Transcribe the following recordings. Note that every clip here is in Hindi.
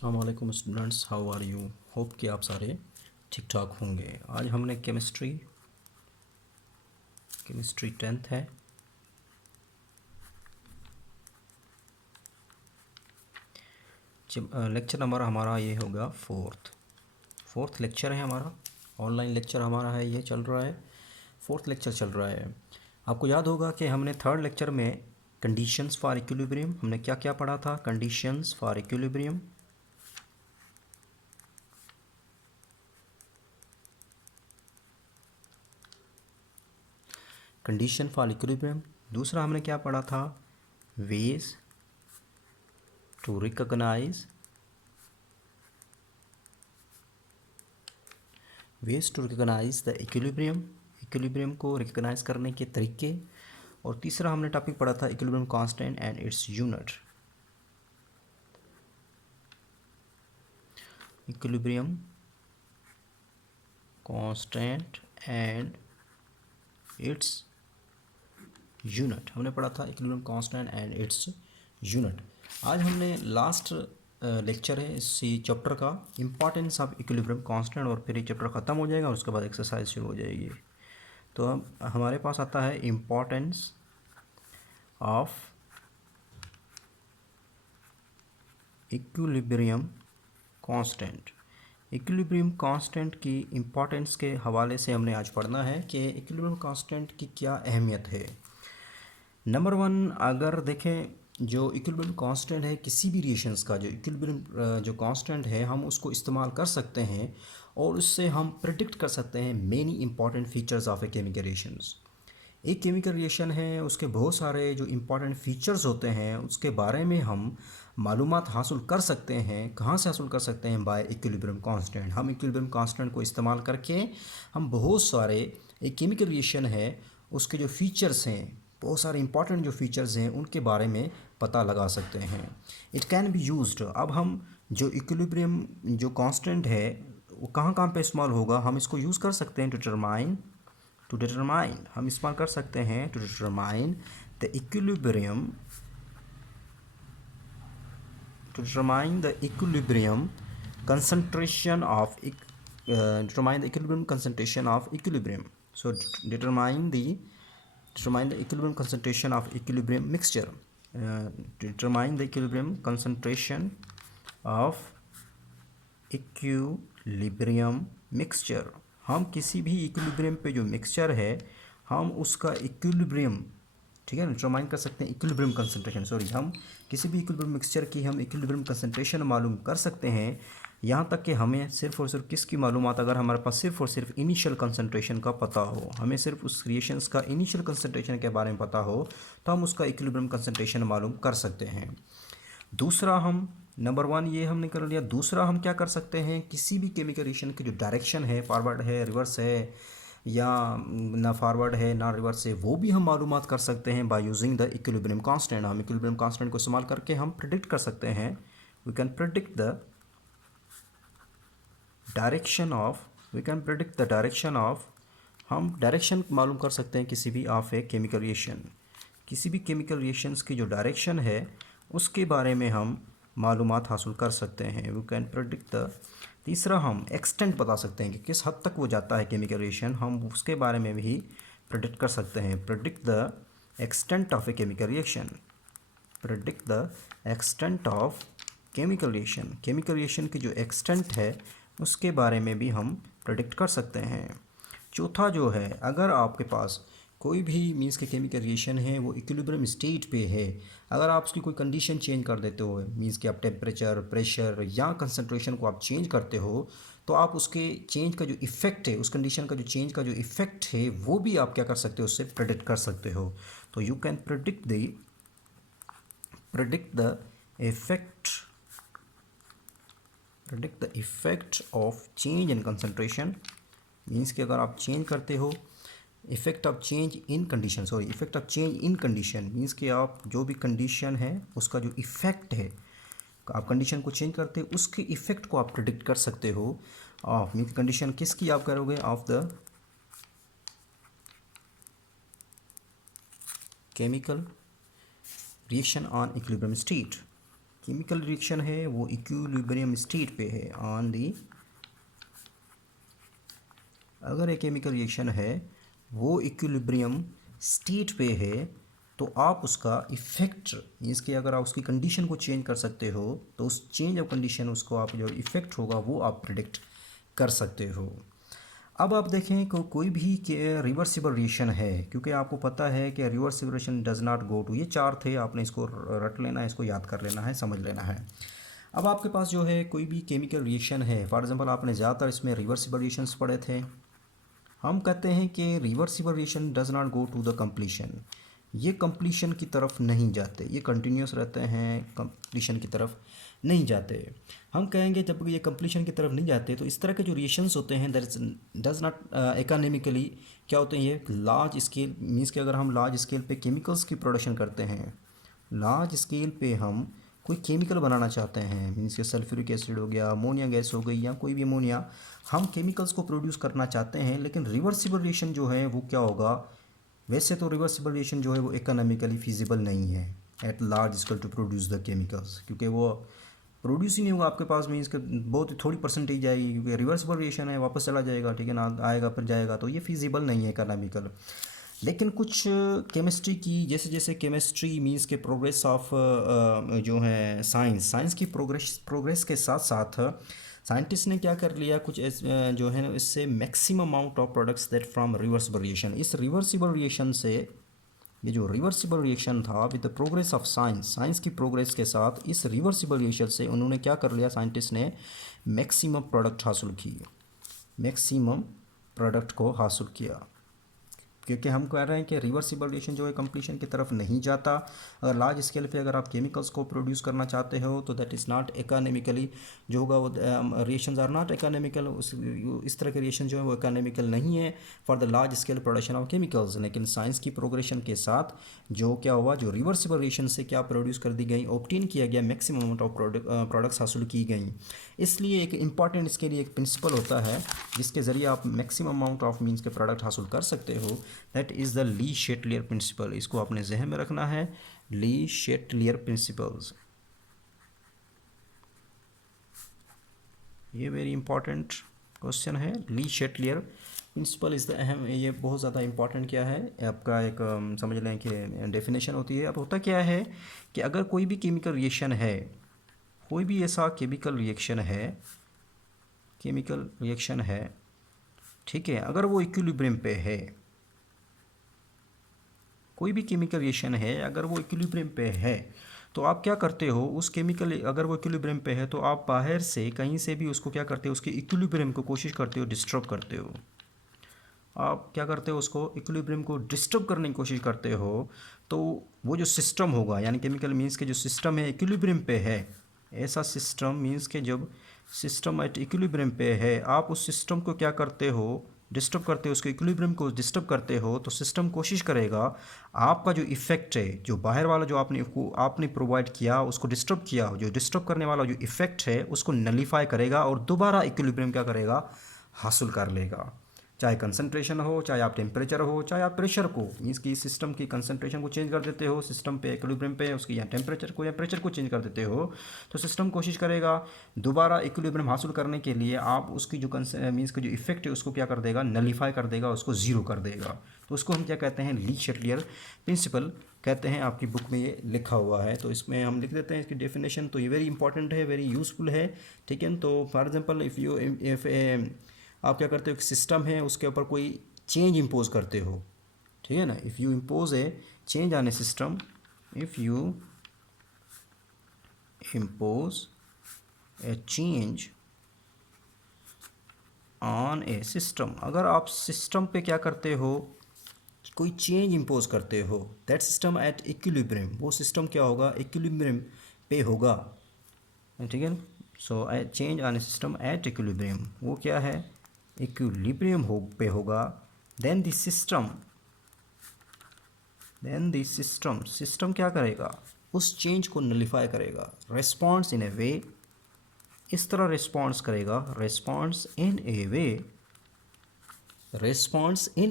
अस्सलाम वालेकुम students, how are you. Hope कि आप सारे ठीक ठाक होंगे। आज हमने केमिस्ट्री 10th है। लेक्चर नंबर हमारा ये होगा फोर्थ लेक्चर है हमारा। ऑनलाइन लेक्चर हमारा है, ये चल रहा है, फोर्थ लेक्चर चल रहा है। आपको याद होगा कि हमने थर्ड लेक्चर में कंडीशंस फॉर इक्विलिब्रियम हमने क्या क्या पढ़ा था। Conditions for equilibrium, condition for equilibrium. दूसरा हमने क्या पढ़ा था, ways to recognise the equilibrium को रिकॉग्नाइज करने के तरीके। और तीसरा हमने टॉपिक पढ़ा था equilibrium constant and its unit. Equilibrium constant and its unit हमने पढ़ा था, equilibrium constant and its unit. आज हमने लास्ट लेक्चर है इसी चैप्टर का, इम्पॉर्टेंस ऑफ इक्विलिब्रियम कांस्टेंट, और फिर ये चैप्टर ख़त्म हो जाएगा और उसके बाद एक्सरसाइज शुरू हो जाएगी। तो हमारे पास आता है importance of equilibrium constant. Equilibrium constant की इम्पॉर्टेंस के हवाले से हमने आज पढ़ना है कि इक्विलिब्रियम कांस्टेंट की क्या अहमियत है। नंबर वन, अगर देखें जो इक्विलिब्रियम कांस्टेंट है किसी भी रिएशंस का, जो इक्विलिब्रियम जो कांस्टेंट है हम उसको इस्तेमाल कर सकते हैं और उससे हम प्रेडिक्ट कर सकते हैं many important features of a chemical reactions. एक केमिकल रिएक्शन है, उसके बहुत सारे जो इम्पॉर्टेंट फीचर्स होते हैं उसके बारे में हम मालूमात हासिल कर सकते हैं। कहाँ से हासिल कर सकते हैं? By equilibrium constant. हम इक्विलिब्रियम कांस्टेंट को इस्तेमाल करके हम बहुत सारे एक केमिकल रिएक्शन है उसके जो फीचर्स हैं, बहुत सारे इंपॉर्टेंट जो फीचर्स हैं उनके बारे में पता लगा सकते हैं। It can be used. अब हम जो इक्विलिब्रियम जो कांस्टेंट है वो कहाँ कहाँ पे इस्तेमाल होगा, हम इसको यूज़ कर सकते हैं टू डिटरमाइन हम इस्तेमाल कर सकते हैं to determine the equilibrium concentration of determine the equilibrium concentration of equilibrium. So determine the equilibrium concentration of equilibrium mixture. Determine the equilibrium concentration of equilibrium mixture. हम किसी भी इक्विलिब्रियम पे जो मिक्सचर है हम उसका इक्विलिब्रियम, ठीक है ना, डिटरमाइन कर सकते हैं इक्विलिब्रियम कंसंट्रेशन। हम किसी भी इक्विलिब्रियम मिक्सचर की हम इक्विलिब्रियम कंसंट्रेशन मालूम कर सकते हैं। यहाँ तक कि हमें सिर्फ और सिर्फ किसकी मालूमात, अगर हमारे पास सिर्फ और सिर्फ इनिशियल कंसंट्रेशन का पता हो, हमें सिर्फ उस रिएशंस का इनिशियल कंसंट्रेशन के बारे में पता हो तो हम उसका इक्विलिब्रियम कंसंट्रेशन मालूम कर सकते हैं। दूसरा, हम नंबर वन ये हमने कर लिया। दूसरा हम क्या कर सकते हैं, किसी भी केमिकल रिएक्शन की जो डायरेक्शन है, फॉरवर्ड है, रिवर्स है, या ना फॉरवर्ड है ना रिवर्स है, वो भी हम मालूमात कर सकते हैं by using the equilibrium constant. हम इक्विलिब्रियम कांस्टेंट को इस्तेमाल करके हम प्रिडिक्ट कर सकते हैं। We can predict the direction of हम डायरेक्शन मालूम कर सकते हैं किसी भी ऑफ ए केमिकल रिएक्शन। किसी भी केमिकल रिएक्शंस की जो डायरेक्शन है उसके बारे में हम मालूमात हासिल कर सकते हैं। We can predict the. तीसरा, हम एक्सटेंट बता सकते हैं कि किस हद तक वो जाता है केमिकल रिएक्शन, हम उसके बारे में भी प्रेडिक्ट कर सकते हैं। Predict the extent of a chemical reaction. Predict the extent of chemical reaction. Chemical reaction की जो एक्सटेंट है उसके बारे में भी हम प्रेडिक्ट कर सकते हैं। चौथा जो है, अगर आपके पास कोई भी मीन्स के केमिकल रिएक्शन है वो इक्विलिब्रियम स्टेट पे है, अगर आप उसकी कोई कंडीशन चेंज कर देते हो, मीन्स कि आप टेम्परेचर, प्रेशर या कंसंट्रेशन को आप चेंज करते हो, तो आप उसके चेंज का जो इफ़ेक्ट है, उस कंडीशन का जो चेंज का जो इफ़ेक्ट है वो भी आप क्या कर सकते हो, उससे प्रेडिक्ट कर सकते हो। तो you can predict the effect of change in concentration. Means कि अगर आप चेंज करते हो, effect of change in condition means कि आप जो भी कंडीशन है उसका जो इफ़ेक्ट है, आप कंडीशन को चेंज करते हो उसके इफ़ेक्ट को आप प्रेडिक्ट कर सकते हो। ऑफ मीन्स कंडीशन किसकी आप करोगे, of the chemical reaction on equilibrium state. Chemical reaction है वो इक्विलिब्रियम स्टेट पे है ऑन दी, अगर एक केमिकल रिएक्शन है वो इक्विलिब्रियम स्टेट पे है तो आप उसका इफ़ेक्ट मीन्स कि अगर आप उसकी कंडीशन को चेंज कर सकते हो तो उस चेंज ऑफ कंडीशन उसको आप जो इफ़ेक्ट होगा वो आप प्रिडिक्ट कर सकते हो। अब आप देखें कि कोई भी के रिवर्सिबल रिएक्शन है, क्योंकि आपको पता है कि reversible reaction does not go to, ये चार थे, आपने इसको रट लेना है, इसको याद कर लेना है, समझ लेना है। अब आपके पास जो है कोई भी केमिकल रिएक्शन है, फॉर एग्जांपल आपने ज़्यादातर इसमें रिवर्सिबल रिएक्शंस पढ़े थे। हम कहते हैं कि reversible reaction does not go to the completion, ये कंप्लीशन की तरफ नहीं जाते, ये कंटिन्यूस रहते हैं, कंप्लीशन की तरफ नहीं जाते। हम कहेंगे जब ये कंप्लीशन की तरफ नहीं जाते तो इस तरह के जो रिएक्शंस होते हैं दैट डज नॉट इकोनॉमिकली क्या होते हैं, ये लार्ज स्केल मीन्स कि अगर हम लार्ज स्केल पे केमिकल्स की प्रोडक्शन करते हैं, लार्ज स्केल पे हम कोई केमिकल बनाना चाहते हैं, मीन्स के सल्फ्यूरिक एसिड हो गया, अमोनिया गैस हो गई या कोई भी अमोनिया, हम केमिकल्स को प्रोड्यूस करना चाहते हैं। लेकिन रिवर्सिबल रिएक्शन जो है वो क्या होगा, वैसे तो रिवर्सिबल रिएक्शन जो है वो इकोनॉमिकली फिजिबल नहीं है at large scale to produce the chemicals, क्योंकि वो प्रोड्यूस ही नहीं होगा आपके पास, मीन्स के बहुत थोड़ी परसेंटेज आएगी, क्योंकि रिवर्सिबल रिएक्शन है, वापस चला जाएगा, ठीक है ना, आएगा फिर जाएगा, तो ये फिजिबल नहीं है इकोनॉमिकल। लेकिन कुछ केमिस्ट्री की जैसे जैसे केमिस्ट्री मींस के प्रोग्रेस ऑफ जो है साइंस की प्रोग्रेस के साथ साथ साइंटिस्ट ने क्या कर लिया, कुछ जो है ना इससे maximum amount of products that from reversible reaction, इस रिवर्सिबल रिएक्शन से, ये जो रिवर्सिबल रिएक्शन था with the progress of science की प्रोग्रेस के साथ इस रिवर्सिबल रिएक्शन से उन्होंने क्या कर लिया, साइंटिस्ट ने मैक्सिमम प्रोडक्ट हासिल की, मैक्सिमम प्रोडक्ट को हासिल किया, क्योंकि हम कह रहे हैं कि रिवर्सिबल रिएक्शन जो है कंप्लीशन की तरफ नहीं जाता। अगर लार्ज स्केल पे अगर आप केमिकल्स को प्रोड्यूस करना चाहते हो तो दैट इज़ नॉट इकोनॉमिकली जो होगा वो रिएक्शंस आर नॉट इकोनॉमिकल, इस तरह के रिएक्शन जो है वो इकोनॉमिकल नहीं है for the large scale production of chemicals. लेकिन साइंस की प्रोग्रेशन के साथ जो क्या हुआ, जो रिवर्सिबल रिएक्शन से क्या प्रोड्यूस कर दी गई, ऑब्टेन किया गया मैक्सिमम अमाउंट ऑफ प्रोडक्ट्स हासिल की गई। इसलिए एक इंपॉर्टेंट इसके लिए एक प्रिंसिपल होता है जिसके ज़रिए आप मैक्सिमम अमाउंट ऑफ मीन्स के प्रोडक्ट हासिल कर सकते हो, that is the Le Chatelier principle. इसको आपने जहन में रखना है, ली शेटलियर प्रिंसिपल्स, ये वेरी इंपॉर्टेंट क्वेश्चन है। Le Chatelier principle is the अहम, ये बहुत ज़्यादा इंपॉर्टेंट क्या है आपका एक समझ लें कि डेफिनेशन होती है। अब होता क्या है कि अगर कोई भी केमिकल रिएक्शन है, कोई भी ऐसा केमिकल रिएक्शन है, ठीक है, अगर वो इक्विलिब्रियम पे है, कोई भी केमिकल रिएक्शन है अगर वो इक्विलिब्रियम पे है तो आप क्या करते हो, उस केमिकल अगर वो इक्विलिब्रियम पे है तो आप बाहर से कहीं से भी उसको क्या करते हो, उसके इक्विलिब्रियम को कोशिश करते हो डिस्टर्ब करते हो। आप क्या करते हो, उसको इक्विलिब्रियम को डिस्टर्ब करने की कोशिश करते हो, तो वो जो सिस्टम होगा, यानी केमिकल मीन्स के जो सिस्टम है इक्विलिब्रियम पे है, ऐसा सिस्टम मीन्स के जब सिस्टम एट इक्विलिब्रियम पे है, आप उस सिस्टम को क्या करते हो, डिस्टर्ब करते हो, उसके इक्विलिब्रियम को डिस्टर्ब करते हो, तो सिस्टम कोशिश करेगा आपका जो इफ़ेक्ट है, जो बाहर वाला जो आपने प्रोवाइड किया, उसको डिस्टर्ब किया, जो डिस्टर्ब करने वाला जो इफ़ेक्ट है उसको नलीफाई करेगा और दोबारा इक्विलिब्रियम क्या करेगा, हासिल कर लेगा। चाहे कंसंट्रेशन हो, चाहे आप टेम्परेचर हो, चाहे आप प्रेशर को, मीन्स कि सिस्टम की कंसंट्रेशन को चेंज कर देते हो, सिस्टम पे इक्विलिब्रियम पे उसकी या टेम्परेचर को या प्रेशर को चेंज कर देते हो, तो सिस्टम कोशिश करेगा दोबारा इक्विलिब्रियम हासिल करने के लिए आप उसकी जो मीन्स का जो इफेक्ट है उसको क्या कर देगा, नलीफाई कर देगा, उसको ज़ीरो कर देगा। तो उसको हम क्या कहते हैं, ली शेटलियर प्रिंसिपल कहते हैं। आपकी बुक में ये लिखा हुआ है, तो इसमें हम लिख देते हैं इसकी डेफिनेशन। तो ये वेरी इंपॉर्टेंट है, वेरी यूज़फुल है, ठीक है। तो फॉर एग्जांपल इफ़ आप क्या करते हो, एक सिस्टम है उसके ऊपर कोई चेंज इम्पोज करते हो, ठीक है ना, if you impose A change on a system, if you impose A change on a system, अगर आप सिस्टम पे क्या करते हो, कोई चेंज इम्पोज करते हो, दैट सिस्टम एट इक्विलिब्रियम, वो सिस्टम क्या होगा, इक्विलिब्रियम पे होगा, ठीक है। So change on a system at equilibrium, वो क्या है, इक्विलिब्रियम पे होगा। देन द सिस्टम क्या करेगा, उस चेंज को नलीफाई करेगा, रेस्पॉन्स इन ए वे, इस तरह रेस्पॉन्स करेगा, response in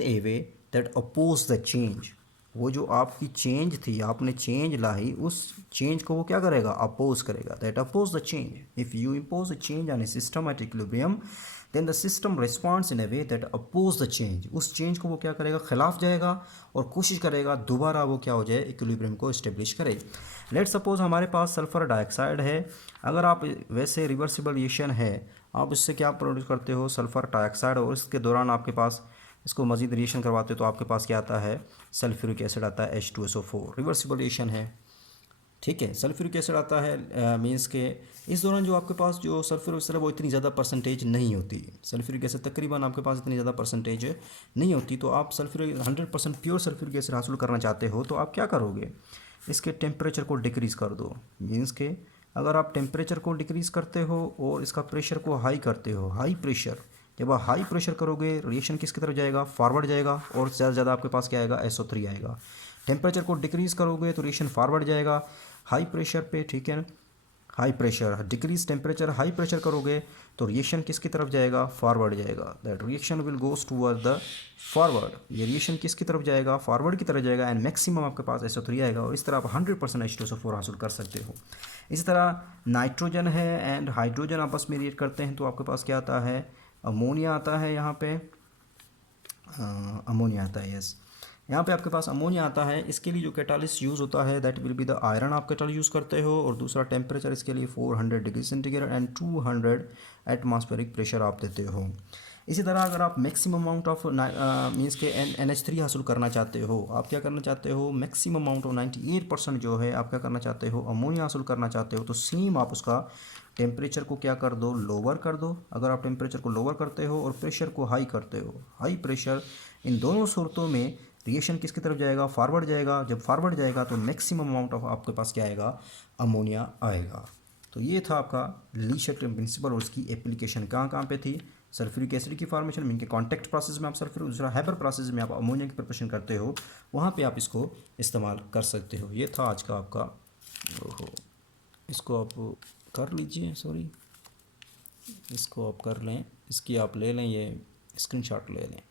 a way that oppose the change, वो जो आपकी चेंज थी, आपने चेंज लाई, उस चेंज को वो क्या करेगा, अपोज करेगा, that oppose the change. If you impose a change on a system at equilibrium then the system responds in a way that oppose the change. उस चेंज को वो क्या करेगा, खिलाफ जाएगा और कोशिश करेगा दोबारा वो क्या हो जाए, इक्विलिब्रियम को इस्टेब्लिश करे। लेट सपोज हमारे पास सल्फर डाइऑक्साइड है, अगर आप वैसे रिवर्सिबल रिएक्शन है, आप इससे क्या प्रोड्यूस करते हो, सल्फर डाइऑक्साइड, और इसके दौरान आपके पास इसको मज़ीद रिएक्शन करवाते हो तो आपके पास क्या आता है, सल्फ्यूरिक एसिड आता है H2SO4, रिवर्सिबल रिएक्शन है। ठीक है, सल्फ्यूरिक एसिड आता है, मींस के इस दौरान जो आपके पास जो सल्फ्यूरिक एसिड है वो इतनी ज़्यादा परसेंटेज नहीं होती, सल्फ्यूरिक एसिड तकरीबन आपके पास इतनी ज़्यादा परसेंटेज नहीं होती। तो आप सल्फ्यूरिक 100% प्योर सल्फ्यूरिक एसिड हासिल करना चाहते हो तो आप क्या करोगे, इसके टेम्परेचर को डिक्रीज़ कर दो। मींस के अगर आप टेम्परेचर को डिक्रीज़ करते हो और इसका प्रेशर को हाई करते हो, हाई प्रेशर, जब आप हाई प्रेशर करोगे रिएक्शन किसकी तरफ जाएगा, फॉरवर्ड जाएगा, और ज़्यादा से ज़्यादा आपके पास क्या आएगा, SO3 आएगा। टेम्परेचर को डिक्रीज़ करोगे तो रिएक्शन फॉरवर्ड जाएगा हाई प्रेशर पे, ठीक है, high pressure, decrease temperature, high pressure करोगे तो रिएक्शन किसकी तरफ जाएगा, फॉरवर्ड जाएगा, that reaction will goes toward the forward. ये रिएक्शन किसकी तरफ जाएगा, फॉरवर्ड की तरफ जाएगा, एंड मैक्सिमम आपके पास SO3 आएगा, और इस तरह आप 100% H2SO4 हासिल कर सकते हो। इसी तरह नाइट्रोजन है एंड हाइड्रोजन आपस में रिएक्ट करते हैं तो आपके पास क्या आता है, अमोनिया आता है, यहाँ पे अमोनिया आता है, यस, यहाँ पे आपके पास अमोनिया आता है। इसके लिए जो कैटालिस्ट यूज़ होता है that will be the iron, आप कैटालिस्ट यूज़ करते हो, और दूसरा टेम्परेचर इसके लिए 400 degree centigrade and 200 atmospheric pressure आप देते हो। इसी तरह अगर आप मैक्सिमम अमाउंट ऑफ मीन्स के NH3 हासिल करना चाहते हो, आप क्या करना चाहते हो, मैक्सिमम अमाउंट ऑफ 98% जो है आप क्या करना चाहते हो, अमोनिया हासिल करना चाहते हो, तो सेम आप उसका टेम्परेचर को क्या कर दो, लोअर कर दो। अगर आप टेम्परेचर को लोअर करते हो और प्रेशर को हाई करते हो, हाई प्रेशर, इन दोनों सूरतों में रिएक्शन किसकी तरफ जाएगा, फॉरवर्ड जाएगा। जब फॉरवर्ड जाएगा तो मैक्सिमम अमाउंट ऑफ आपके पास क्या आएगा, अमोनिया आएगा। तो ये था आपका ली शेल्टन प्रिंसिपल, और उसकी एप्लीकेशन कहाँ कहाँ पे थी, सल्फ्यूरिक एसिड की फॉर्मेशन में, इनके कॉन्टैक्ट प्रोसेस में आप सल्फ्यूरिक, दूसरा हैबर प्रोसेस में आप अमोनिया की प्रिपरेशन करते हो, वहाँ पे आप इसको इस्तेमाल कर सकते हो। ये था आज का आपका, ओहो, इसको आप कर लीजिए, सॉरी, इसको आप कर लें, इसकी आप ले लें, ये स्क्रीनशॉट ले लें।